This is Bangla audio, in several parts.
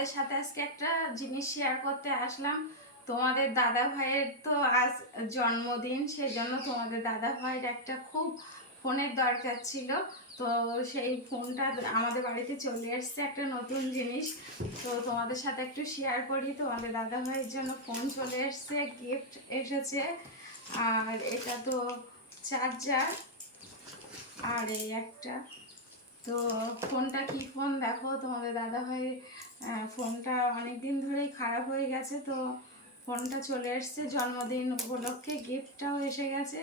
তোমাদের সাথে আজকে একটা জিনিস শেয়ার করতে আসলাম। তোমাদের দাদা ভাইয়ের তো আজ জন্মদিন, সেই জন্য তোমাদের দাদা ভাইয়ের একটা খুব ফোনের দরকার ছিল। তো সেই ফোনটা আমাদের বাড়িতে চলে এসছে, একটা নতুন জিনিস। তো তোমাদের সাথে একটু শেয়ার করি। তোমাদের দাদা ভাইয়ের জন্য ফোন চলে এসছে, গিফট এসেছে। আর এটা তো চার্জার, আর এই একটা তো ফোনটা কি ফোন দেখো, তোমাদের দাদা ভাই ফোনটা অনেক দিন ধরেই খারাপ হয়ে গেছে। তো ফোনটা চলে এসছে জন্মদিন উপলক্ষে, গিফটটাও এসে গেছে।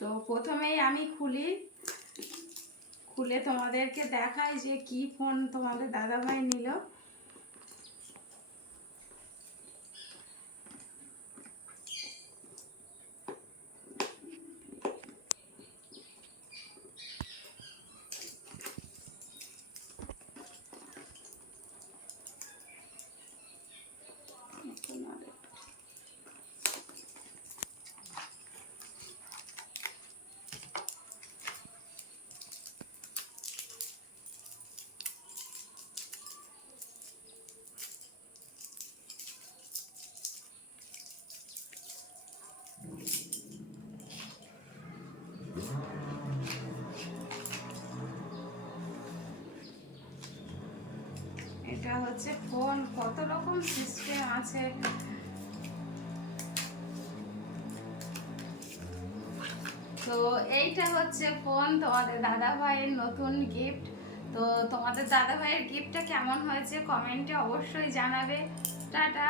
তো প্রথমেই আমি খুলে তোমাদেরকে দেখাই যে কি ফোন তোমাদের দাদা ভাই নিল। এটা হচ্ছে ফোন, কত রকম সিস্টেম আছে। তো এইটা হচ্ছে ফোন, তোমাদের দাদা ভাইয়ের নতুন গিফট। তো তোমাদের দাদা ভাইয়ের গিফটটা কেমন হয়েছে কমেন্টে অবশ্যই জানাবে। টাটা।